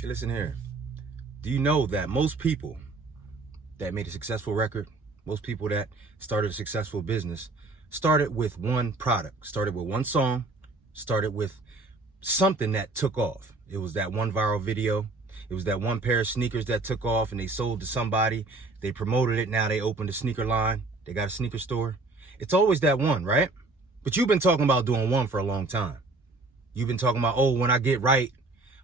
Hey, listen here. Do you know that most people that made a successful record, most people that started a successful business, started with one product, started with one song, started with something that took off. It was that one viral video. It was that one pair of sneakers that took off and they sold to somebody. They promoted it. Now they opened a sneaker line. They got a sneaker store. It's always that one, right? But you've been talking about doing one for a long time. You've been talking about, oh, when I get right,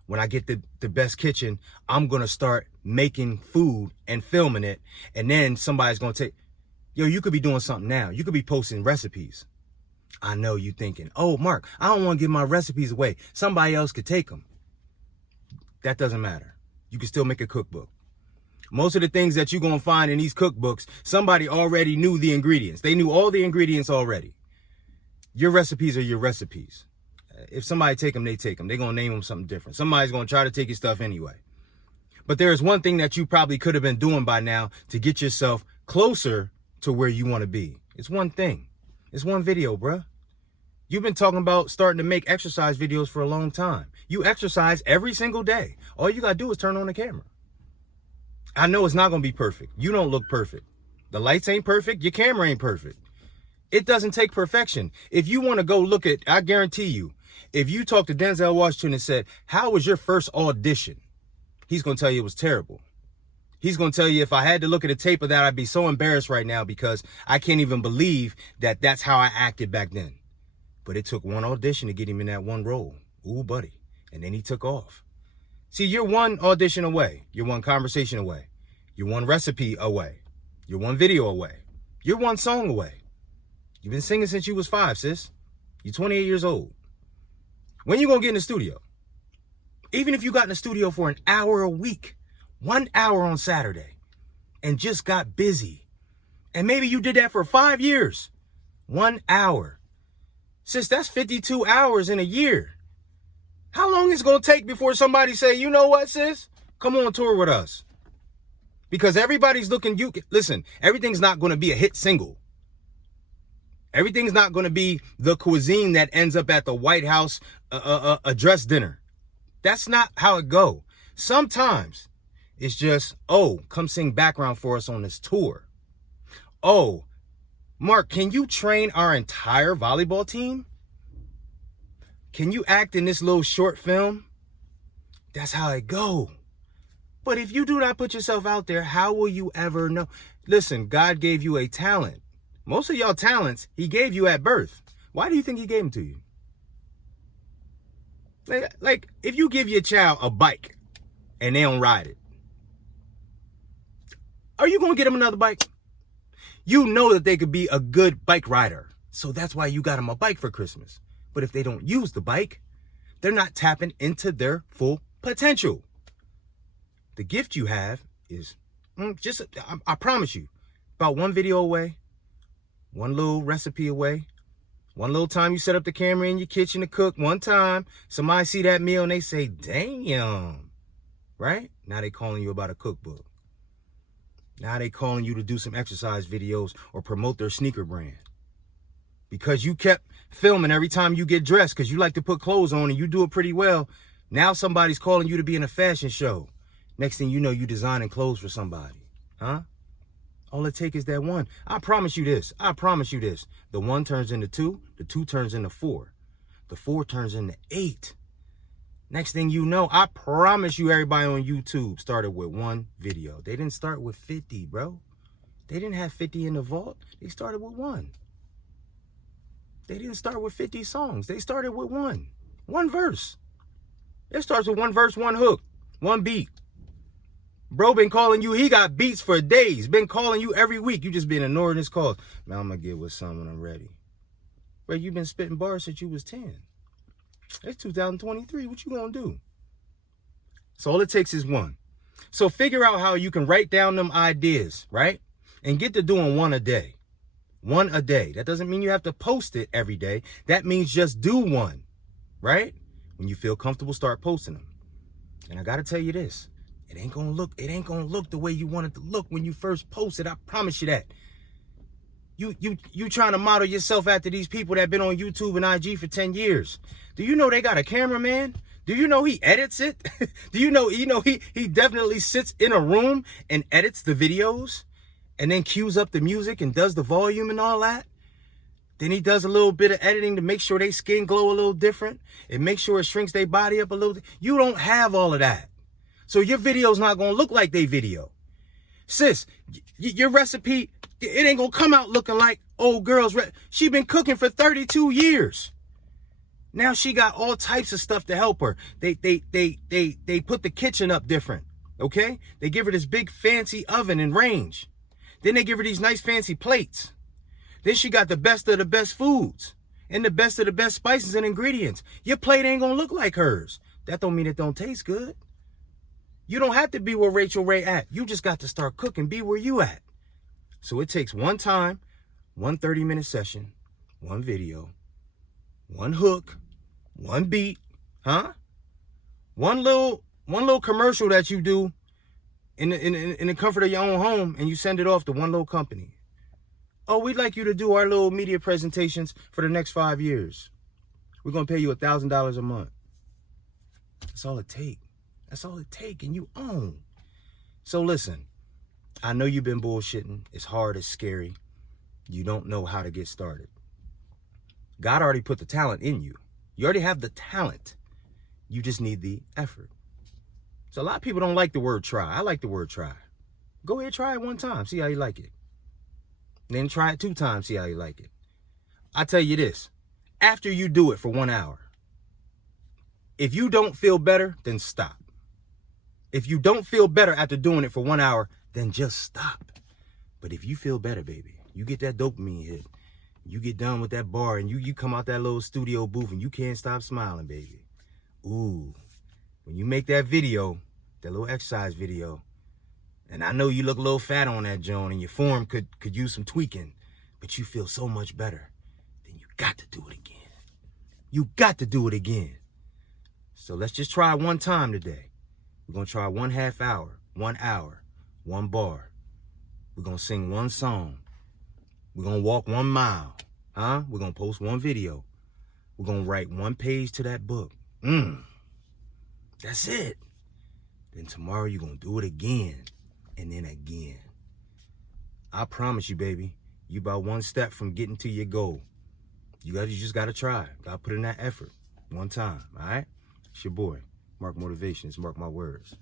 when I get the best kitchen, I'm going to start making food and filming it. And then somebody's going to take, you could be doing something now. You could be posting recipes. I know you thinking, oh, Mark, I don't want to give my recipes away. Somebody else could take them. That doesn't matter. You can still make a cookbook. Most of the things that you're going to find in these cookbooks, somebody already knew the ingredients. They knew all the ingredients already. Your recipes are your recipes. If somebody take them, they take them. They're going to name them something different. Somebody's going to try to take your stuff anyway. But there is one thing that you probably could have been doing by now to get yourself closer to where you want to be. It's one thing. It's one video, bruh. You've been talking about starting to make exercise videos for a long time. You exercise every single day. All you got to do is turn on the camera. I know it's not going to be perfect. You don't look perfect. The lights ain't perfect. Your camera ain't perfect. It doesn't take perfection. If you want to go look at, I guarantee you, if you talk to Denzel Washington and said, how was your first audition? He's going to tell you it was terrible. He's going to tell you if I had to look at a tape of that, I'd be so embarrassed right now because I can't even believe that that's how I acted back then. But it took one audition to get him in that one role. Ooh, buddy. And then he took off. See, you're one audition away. You're one conversation away. You're one recipe away. You're one video away. You're one song away. You've been singing since you was 5, sis. You're 28 years old. When you going to get in the studio? Even if you got in the studio for an hour a week, 1 hour on Saturday, and just got busy, and maybe you did that for 5 years, 1 hour. Sis, that's 52 hours in a year. How long is it going to take before somebody say, you know what, sis? Come on tour with us. Because everybody's looking, listen, everything's not going to be a hit single. Everything's not going to be the cuisine that ends up at the White House address dinner. That's not how it go. Sometimes it's just, oh, come sing background for us on this tour. Oh, Mark, can you train our entire volleyball team? Can you act in this little short film? That's how it go. But if you do not put yourself out there, how will you ever know? Listen, God gave you a talent. Most of y'all talents, he gave you at birth. Why do you think he gave them to you? Like if you give your child a bike and they don't ride it, are you going to get them another bike? You know that they could be a good bike rider. So that's why you got them a bike for Christmas. But if they don't use the bike, they're not tapping into their full potential. The gift you have is I promise you, about one video away, one little recipe away, one little time you set up the camera in your kitchen to cook, one time somebody see that meal and they say, damn, right? Now they calling you about a cookbook. Now they calling you to do some exercise videos or promote their sneaker brand. Because you kept filming every time you get dressed because you like to put clothes on and you do it pretty well. Now somebody's calling you to be in a fashion show. Next thing you know, you designing clothes for somebody. Huh? All it takes is that one. I promise you this. I promise you this. The 1 turns into 2. The 2 turns into 4. The 4 turns into 8. Next thing you know, I promise you everybody on YouTube started with 1 video. They didn't start with 50, bro. They didn't have 50 in the vault. They started with 1. They didn't start with 50 songs. They started with 1. 1 verse. It starts with 1 verse, 1 hook, 1 beat. Bro been calling you. He got beats for days. Been calling you every week. You just been ignoring his calls. Man, I'm going to get with some when I'm ready. Bro, you been spitting bars since you was 10. It's 2023. What you going to do? So all it takes is 1. So figure out how you can write down them ideas, right? And get to doing 1 a day. 1 a day. That doesn't mean you have to post it every day. That means just do 1, right? When you feel comfortable, start posting them. And I got to tell you this. It ain't gonna look the way you want it to look when you first post it. I promise you that. You trying to model yourself after these people that been on YouTube and IG for 10 years. Do you know they got a cameraman Do you know he edits it? Do you know he definitely sits in a room and edits the videos and then cues up the music and does the volume and all that? Then he does a little bit of editing to make sure they skin glow a little different and make sure it shrinks their body up a little. You don't have all of that. So your video's not going to look like they video. Sis, your recipe, it ain't going to come out looking like old girl's. She been cooking for 32 years. Now she got all types of stuff to help her. They put the kitchen up different, okay? They give her this big fancy oven and range. Then they give her these nice fancy plates. Then she got the best of the best foods and the best of the best spices and ingredients. Your plate ain't gonna look like hers. That don't mean it don't taste good. You don't have to be where Rachel Ray at. You just got to start cooking, be where you at. So it takes one time, one 30-minute session, one video, one hook, one beat, huh? One little commercial that you do in the comfort of your own home, and you send it off to one little company. Oh, we'd like you to do our little media presentations for the next 5 years. We're going to pay you $1,000 a month. That's all it take. That's all it take, and you own. So listen, I know you've been bullshitting. It's hard, it's scary. You don't know how to get started. God already put the talent in you. You already have the talent. You just need the effort. So a lot of people don't like the word try. I like the word try. Go ahead, try it one time. See how you like it. Then try it 2 times, see how you like it. I tell you this, after you do it for 1 hour, if you don't feel better, then stop. If you don't feel better after doing it for 1 hour, then just stop. But if you feel better, baby, you get that dopamine hit, you get done with that bar and you come out that little studio booth and you can't stop smiling, baby. Ooh, when you make that video, that little exercise video, and I know you look a little fat on that joint and your form could use some tweaking, but you feel so much better, then you got to do it again. You got to do it again. So let's just try one time today. We're going to try 1/2 hour, 1 hour, 1 bar. We're going to sing 1 song. We're going to walk 1 mile. Huh? We're going to post 1 video. We're going to write 1 page to that book. That's it. Then tomorrow you're going to do it again. And then again. I promise you, baby, you about 1 step from getting to your goal. You just got to try. Got to put in that effort. 1 time, all right? It's your boy, Marc Motivation. It's Mark My Words.